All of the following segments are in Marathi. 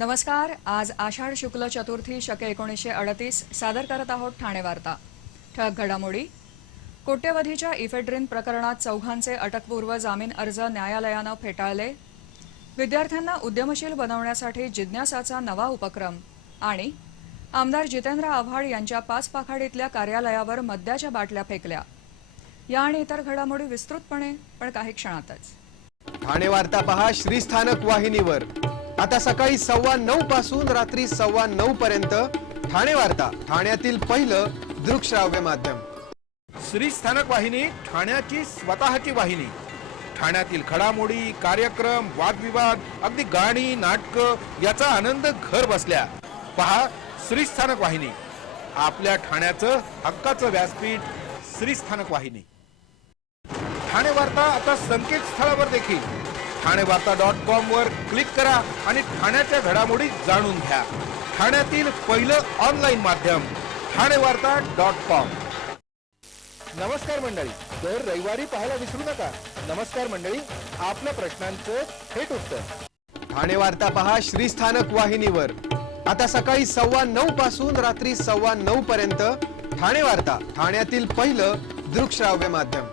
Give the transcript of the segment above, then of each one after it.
नमस्कार। आज आषाढ शुक्ल चतुर्थी शके 1938 सादर करत आहोत ठाणे वार्ता। ठळक घडामोडी। कोट्यवधीच्या इफेड्रिन प्रकरणात चौघांचे अटकपूर्व जामीन अर्ज न्यायालयानं फेटाळले। विद्यार्थ्यांना उद्यमशील बनवण्यासाठी जिज्ञासाचा नवा उपक्रम आणि आमदार जितेंद्र आव्हाड यांच्या पाचपाखाडीतल्या कार्यालयावर मद्याच्या बाटल्या फेकल्या। या आणि इतर घडामोडी विस्तृतपणे पण काही क्षणातच। ठाणे वार्ता पहा श्रीस्थानक वाहिनीवर। आता सकाळी 9:15 पासून रात्री 9:15 पर्यंत ठाणे वार्ता, ठाण्यातील पहिलं दृकश्राव्य माध्यम। श्रीस्थानक वाहिनी, ठाण्याची स्वतःची वाहिनी। ठाण्यातील घडामोडी, कार्यक्रम, वादविवाद, अगदी गाणी, नाटक याचा आनंद घर बसल्या पहा श्रीस्थानक वाहिनी। आपल्या ठाण्याचं हक्काचं व्यासपीठ श्रीस्थानक वाहिनी। ठाणे वार्ता आता संकेतस्थळावर देखील ठाणेवार्ता.com वर क्लिक करा आणि ठाण्याच्या घडामोडी जाणून घ्या। ठाण्यातील पहिलं ऑनलाईन माध्यम ठाणेवार्ता.com। नमस्कार मंडळी, दर रविवारी पाहायला विसरू नका। नमस्कार मंडळी, आपल्या प्रश्नांचं थेट उत्तर। ठाणे वार्ता पहा श्रीस्थानक वाहिनीवर। आता सकाळी 9:15 पासून रात्री 9:15 पर्यंत ठाणे वार्ता, ठाण्यातील पहिलं दृकश्राव्य माध्यम।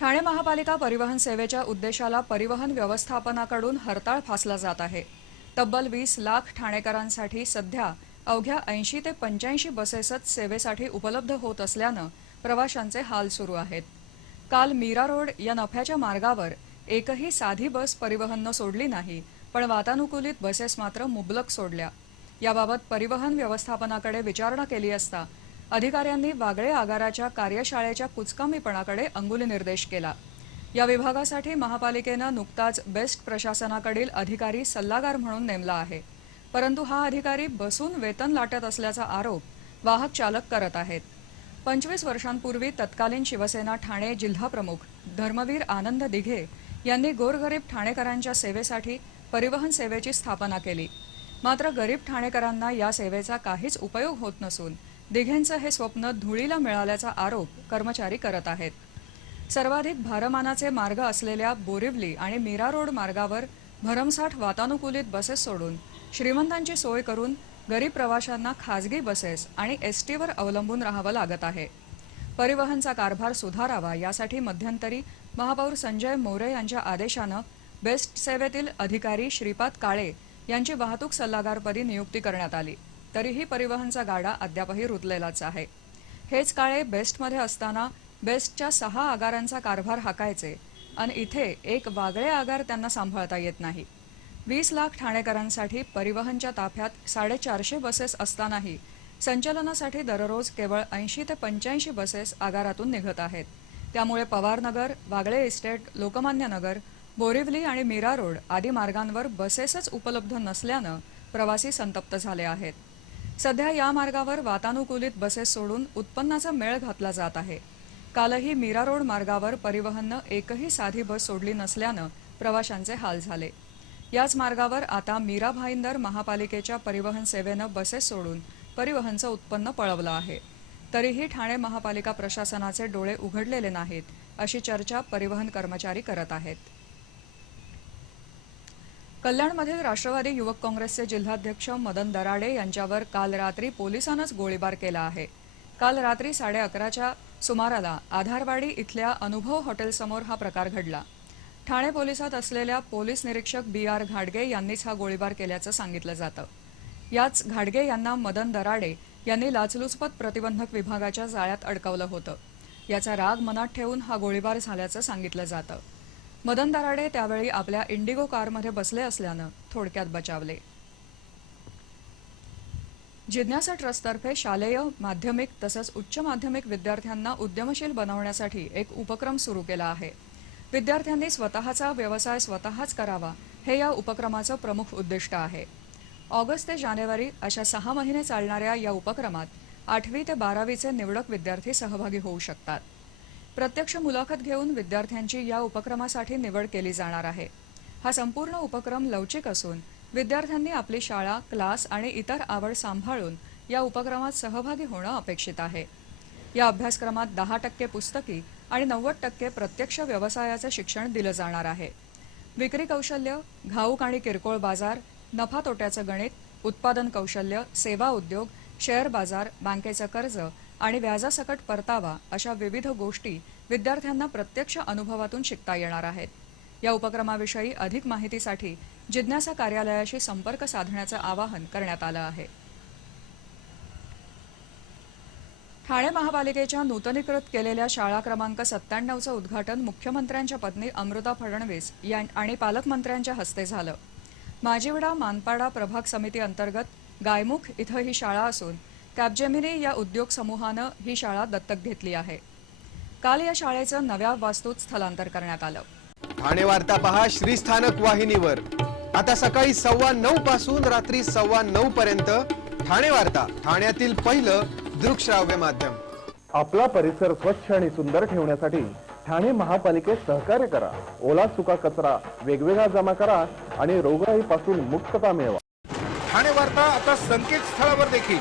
ठाणे महापालिका परिवहन सेवेच्या उद्देशाला परिवहन व्यवस्थापनाकडून हरताळ फासला जात आहे। तब्बल 20 लाख ठाणेकरांसाठी सध्या अवघ्या 80 ते 85 बसेसच सेवेसाठी उपलब्ध होत असल्यानं प्रवाशांचे हाल सुरू आहेत। काल मीरा रोड या नफ्याच्या मार्गावर एकही साधी बस परिवहननं सोडली नाही, पण वातानुकूलित बसेस मात्र मुबलक सोडल्या। याबाबत परिवहन व्यवस्थापनाकडे विचारणा केली असता अधिकाऱ्यांनी वागळे आगाराच्या कार्यशाळेच्या कुचकामीपणाकडे अंगुली निर्देश केला। या विभागासाठी महापालिकेनं नुकताच बेस्ट प्रशासनाकडील अधिकारी सल्लागार म्हणून नेमला आहे, परंतु हा अधिकारी बसून वेतन लाटत असल्याचा आरोप वाहक चालक करत आहेत। 25 वर्षांपूर्वी तत्कालीन शिवसेना ठाणे जिल्हाप्रमुख धर्मवीर आनंद दिघे यांनी गोरगरीब ठाणेकरांच्या सेवेसाठी परिवहन सेवेची स्थापना केली। मात्र गरीब ठाणेकरांना या सेवेचा काहीच उपयोग होत नसून दिघेंचं हे स्वप्न धुळीला मिळाल्याचा आरोप कर्मचारी करत आहेत। सर्वाधिक भारमानाचे मार्ग असलेल्या बोरिवली आणि मीरा रोड मार्गावर भरमसाठ वातानुकूलित बसेस सोडून श्रीमंतांची सोय करून गरीब प्रवाशांना खासगी बसेस आणि एसटीवर अवलंबून राहावं लागत आहे। परिवहनचा कारभार सुधारावा यासाठी मध्यंतरी महापौर संजय मोरे यांच्या आदेशानं बेस्ट सेवेतील अधिकारी श्रीपाद काळे यांची वाहतूक सल्लागारपदी नियुक्ती करण्यात आली, तरीही परिवहनचा गाडा अद्यापही रुतलेलाच आहे। हेच काळे बेस्टमध्ये असताना बेस्टच्या 6 आगारांचा कारभार हाकायचे आणि इथे एक वागळे आगार त्यांना सांभाळता येत नाही। 20 लाख ठाणेकरांसाठी परिवहनच्या ताफ्यात 450 बसेस असतानाही संचलनासाठी दररोज केवळ 80 ते 85 बसेस आगारातून निघत आहेत। त्यामुळे पवारनगर, वागळे इस्टेट, लोकमान्य नगर, बोरिवली आणि मीरा रोड आदी मार्गांवर बसेसच उपलब्ध नसल्यानं प्रवासी संतप्त झाले आहेत। सध्या या मार्गावर वातानुकूलित बसेस सोडून उत्पन्नाचा मेळ घातला जात आहे। कालही मीरा रोड मार्गावर परिवहननं एकही साधी बस सोडली नसल्यानं प्रवाशांचे हाल झाले। याच मार्गावर आता मीरा भाईंदर महापालिकेच्या परिवहन सेवेनं बसेस सोडून परिवहनचं उत्पन्न पळवलं आहे, तरीही ठाणे महापालिका प्रशासनाचे डोळे उघडलेले नाहीत, अशी चर्चा परिवहन कर्मचारी करत आहेत। कल्याणमधील राष्ट्रवादी युवक काँग्रेसचे जिल्हाध्यक्ष मदन दराडे यांच्यावर काल रात्री पोलिसांनीच गोळीबार केला आहे। काल रात्री 11:30च्या सुमाराला आधारवाडी इथल्या अनुभव हॉटेलसमोर हा प्रकार घडला। ठाणे पोलिसात असलेल्या पोलीस निरीक्षक BR घाडगे यांनीच हा गोळीबार केल्याचं सांगितलं जातं। याच घाडगे यांना मदन दराडे यांनी लाचलुचपत प्रतिबंधक विभागाच्या जाळ्यात अडकवलं होतं। याचा राग मनात ठेवून हा गोळीबार झाल्याचं सांगितलं जातं। मदन दराडे त्यावेळी आपल्या इंडिगो कारमध्ये बसले असल्यानं थोडक्यात बचावले। जिज्ञासा ट्रस्टतर्फे शालेय, माध्यमिक तसंच उच्च माध्यमिक विद्यार्थ्यांना उद्यमशील बनवण्यासाठी एक उपक्रम सुरू केला आहे। विद्यार्थ्यांनी स्वतःचा व्यवसाय स्वतःच करावा, हे या उपक्रमाचं प्रमुख उद्दिष्ट आहे। ऑगस्ट ते जानेवारी अशा 6 महिने चालणाऱ्या या उपक्रमात 8वी ते 12वीचे निवडक विद्यार्थी सहभागी होऊ शकतात। प्रत्यक्ष मुलाखत घेऊन विद्यार्थ्यांची या उपक्रमासाठी निवड केली जाणार आहे। हा संपूर्ण उपक्रम लवचिक असून विद्यार्थ्यांनी आपली शाळा, क्लास आणि इतर आवड सांभाळून या उपक्रमात सहभागी होणं अपेक्षित आहे। या अभ्यासक्रमात 10% पुस्तकी आणि 90% प्रत्यक्ष व्यवसायाचे शिक्षण दिलं जाणार आहे। विक्री कौशल्य, घाऊक आणि किरकोळ बाजार, नफा तोट्याचं गणित, उत्पादन कौशल्य, सेवा उद्योग, शेअर बाजार, बँकेचं कर्ज आणि व्याजासकट परतावा अशा विविध गोष्टी विद्यार्थ्यांना प्रत्यक्ष अनुभवातून शिकता येणार आहेत. या उपक्रमाविषयी अधिक माहितीसाठी जिज्ञासा कार्यालयाशी संपर्क साधण्याचं आवाहन करण्यात आलं आहे. ठाणे महापालिकेच्या नूतनीकृत केलेल्या शाळा क्रमांक 97चं उद्घाटन मुख्यमंत्र्यांच्या पत्नी अमृता फडणवीस आणि पालकमंत्र्यांच्या हस्ते झालं. माजिवडा मानपाडा प्रभाग समिती अंतर्गत गायमुख इथं ही शाळा असून कॅपजेमिनी या उद्योग समूहानं ही शाळा दत्तक घेतली आहे. काल या शाळेचं नव्या वास्तूत स्थलांतर करण्यात आलं. ठाणे वार्ता पहा श्रीस्थानक वाहिनीवर. आता सकाळी 9:15 पासून रात्री 9:15 पर्यंत ठाणे वार्ता, ठाण्यातील पहिलं दृकश्राव्य माध्यम. आपला परिसर स्वच्छ आणि सुंदर ठेवण्यासाठी ठाणे महापालिकेत सहकार्य करा. ओला सुका कचरा वेगवेगळा जमा करा आणि रोगराईपासून मुक्तता मिळवा. ठाणे वार्ता आता संकेतस्थळावर देखील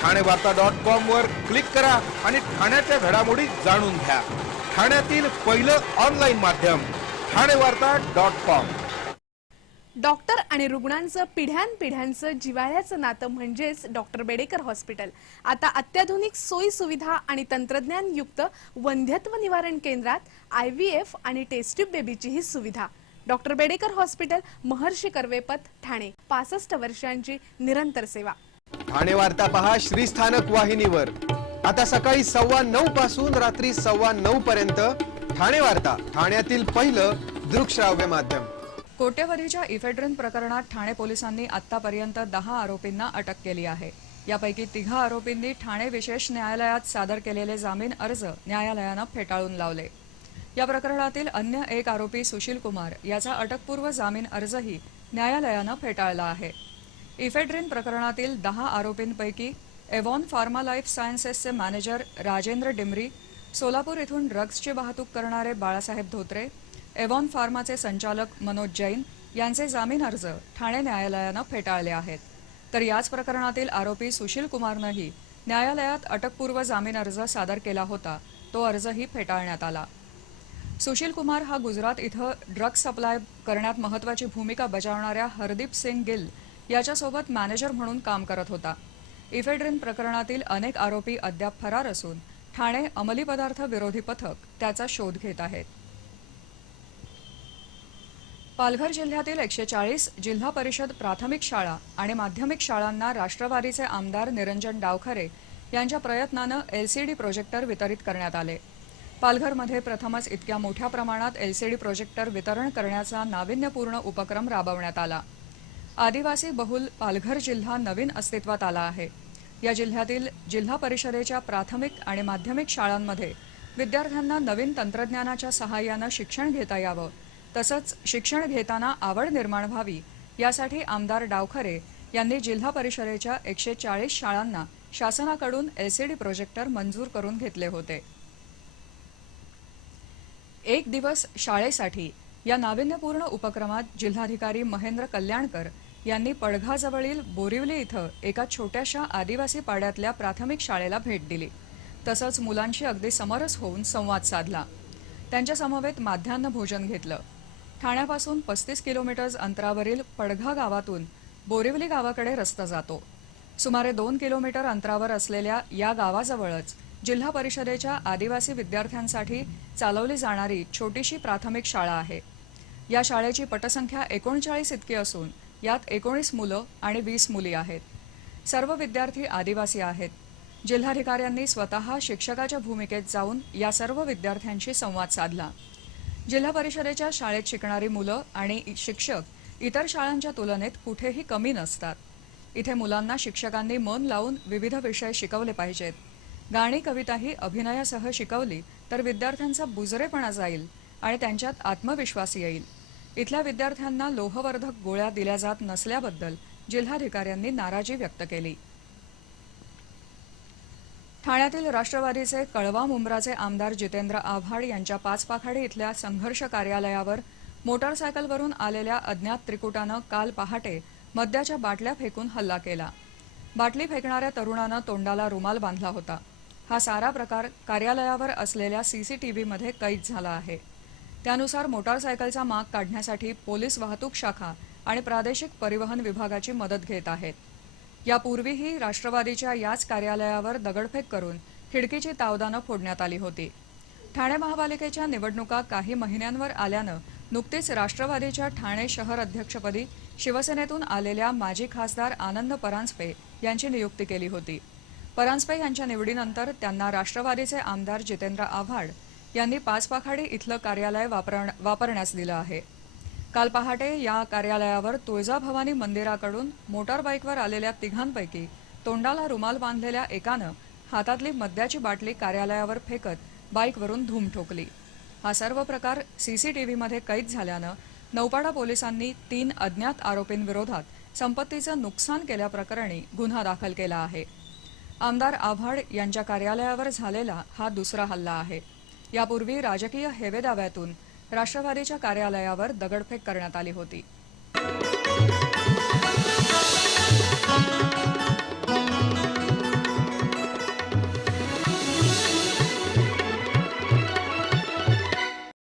ठाणेवार्ता.com वर क्लिक करा आणि ठाण्याच्या घडामोडी जाणून घ्या. ठाण्यातील पहिलं ऑनलाईन माध्यम ठाणेवार्ता.com. डॉक्टर आणि रुग्णांचं पिढ्यानपिढ्यांचं जिव्हाळ्याचं नातं म्हणजेच डॉक्टर बेडेकर हॉस्पिटल. आता अत्याधुनिक सोयी सुविधा आणि तंत्रज्ञान युक्त वंध्यत्व निवारण केंद्रात IVF आणि टेस्ट ट्यूब बेबीची ही सुविधा. डॉक्टर बेडेकर हॉस्पिटल, महर्षी कर्वेपथ, ठाणे. 65 वर्षांची निरंतर सेवा. ठाणे वार्ता पहा श्रीस्थानक वाहिनीवर. आता सकाळी 9:15 पासून रात्री 9:15 पर्यंत ठाणे वार्ता, ठाण्यातील पहिलं दृकश्राव्य माध्यम. कोट्यवधीच्या इफेड्रिन प्रकरणात ठाणे पोलिसांनी आतापर्यंत 10 आरोपींना अटक केली आहे. यापैकी 3 आरोपींनी ठाणे विशेष न्यायालयात सादर केलेले जामीन अर्ज न्यायालयानं फेटाळून लावले. या प्रकरणातील अन्य एक आरोपी सुशील कुमार याचा अटकपूर्व जामीन अर्जही न्यायालयानं फेटाळला आहे. इफेड्रिन प्रकरणातील 10 आरोपींपैकी एव्हॉन फार्मा लाईफ सायन्सेसचे मॅनेजर राजेंद्र डिमरी, सोलापूर इथून ड्रग्जची वाहतूक करणारे बाळासाहेब धोत्रे, एव्हॉन फार्माचे संचालक मनोज जैन यांचे जामीन अर्ज ठाणे न्यायालयानं फेटाळले आहेत. तर याच प्रकरणातील आरोपी सुशील कुमारनंही न्यायालयात अटकपूर्व जामीन अर्ज सादर केला होता. तो अर्जही फेटाळण्यात आला. सुशील कुमार हा गुजरात इथं ड्रग्ज सप्लाय करण्यात महत्त्वाची भूमिका बजावणाऱ्या हरदीप सिंग गिल याच्यासोबत मॅनेजर म्हणून काम करत होता. इफेड्रिन प्रकरणातील अनेक आरोपी अद्याप फरार असून ठाणे अंमली पदार्थ विरोधी पथक त्याचा शोध घेत आहेत. पालघर जिल्ह्यातील 140 जिल्हा परिषद प्राथमिक शाळा आणि माध्यमिक शाळांना राष्ट्रवादीचे आमदार निरंजन डावखरे यांच्या प्रयत्नानं LCD प्रोजेक्टर वितरित करण्यात आले. पालघरमध्ये प्रथमच इतक्या मोठ्या प्रमाणात LCD प्रोजेक्टर वितरण करण्याचा नाविन्यपूर्ण उपक्रम राबवण्यात आला. आदिवासी बहुल पालघर जिल्हा नवीन अस्तित्वात आला आहे. या जिल्ह्यातील जिल्हा परिषदेच्या प्राथमिक आणि माध्यमिक शाळांमध्ये विद्यार्थ्यांना नवीन तंत्रज्ञानाच्या सहाय्यानं शिक्षण घेता यावं, तसंच शिक्षण घेताना आवड निर्माण व्हावी यासाठी आमदार डावखरे यांनी जिल्हा परिषदेच्या 140 शाळांना शासनाकडून LCD प्रोजेक्टर मंजूर करून घेतले होते. एक दिवस शाळेसाठी या नाविन्यपूर्ण उपक्रमात जिल्हाधिकारी महेंद्र कल्याणकर यांनी पडघाजवळील बोरिवली इथं एका छोट्याशा आदिवासी पाड्यातल्या प्राथमिक शाळेला भेट दिली. तसंच मुलांशी अगदी समरस होऊन संवाद साधला. त्यांच्या समवेत माध्यान्ह भोजन घेतलं. ठाण्यापासून 35 किलोमीटर्स अंतरावरील पडघा गावातून बोरिवली गावाकडे रस्ता जातो. सुमारे 2 किलोमीटर अंतरावर असलेल्या या गावाजवळच जिल्हा परिषदेच्या आदिवासी विद्यार्थ्यांसाठी चालवली जाणारी छोटीशी प्राथमिक शाळा आहे. या शाळेची पटसंख्या 39 इतकी असून यात 19 मुलं आणि 20 मुली आहेत. सर्व विद्यार्थी आदिवासी आहेत. जिल्हाधिकाऱ्यांनी स्वतः शिक्षकाच्या भूमिकेत जाऊन या सर्व विद्यार्थ्यांशी संवाद साधला. जिल्हा परिषदेच्या शाळेत शिकणारी मुलं आणि शिक्षक इतर शाळांच्या तुलनेत कुठेही कमी नसतात. इथे मुलांना शिक्षकांनी मन लावून विविध विषय शिकवले पाहिजेत. गाणी कविताही अभिनयासह शिकवली तर विद्यार्थ्यांचा बुजरेपणा जाईल आणि त्यांच्यात आत्मविश्वास येईल. इथल्या विद्यार्थ्यांना लोहवर्धक गोळ्या दिल्या जात नसल्याबद्दल जिल्हाधिकाऱ्यांनी नाराजी व्यक्त केली. ठाण्यातील राष्ट्रवादीचे कळवा मुंब्राचे आमदार जितेंद्र आव्हाड यांच्या पाचपाखाडी इथल्या संघर्ष कार्यालयावर मोटारसायकलवरून आलेल्या अज्ञात त्रिकुटानं काल पहाटे मद्याच्या बाटल्या फेकून हल्ला केला. बाटली फेकणाऱ्या तरुणानं तोंडाला रुमाल बांधला होता. हा सारा प्रकार कार्यालयावर असलेल्या CCTVमध्ये कैद झाला आहे. त्यानुसार मोटारसायकलचा माग काढण्यासाठी पोलीस वाहतूक शाखा आणि प्रादेशिक परिवहन विभागाची मदत घेत आहेत. यापूर्वीही राष्ट्रवादीच्या याच कार्यालयावर दगडफेक करून खिडकीची तावदानं फोडण्यात आली होती. ठाणे महापालिकेच्या निवडणुका काही महिन्यांवर आल्यानं नुकतीच राष्ट्रवादीच्या ठाणे शहर अध्यक्षपदी शिवसेनेतून आलेल्या माजी खासदार आनंद परांजपे यांची नियुक्ती केली होती. परांजपे यांच्या निवडीनंतर त्यांना राष्ट्रवादीचे आमदार जितेंद्र आव्हाड यांनी पाचपाखाडी इथलं कार्यालय वापरण्यास दिलं आहे. काल पहाटे या कार्यालयावर तुळजाभवानी मंदिराकडून मोटारबाईकवर आलेल्या तिघांपैकी तोंडाला रुमाल बांधलेल्या एकानं हातातली मद्याची बाटली कार्यालयावर फेकत बाईकवरून धूम ठोकली. हा सर्व प्रकार सीसीटीव्हीमध्ये कैद झाल्यानं नौपाडा पोलिसांनी 3 अज्ञात आरोपींविरोधात संपत्तीचं नुकसान केल्याप्रकरणी गुन्हा दाखल केला आहे. आमदार आव्हाड यांच्या कार्यालयावर झालेला हा दुसरा हल्ला आहे. यापूर्वी राजकीय हेवेदाव्यातून राष्ट्रवादीच्या कार्यालयावर दगडफेक करण्यात आली होती.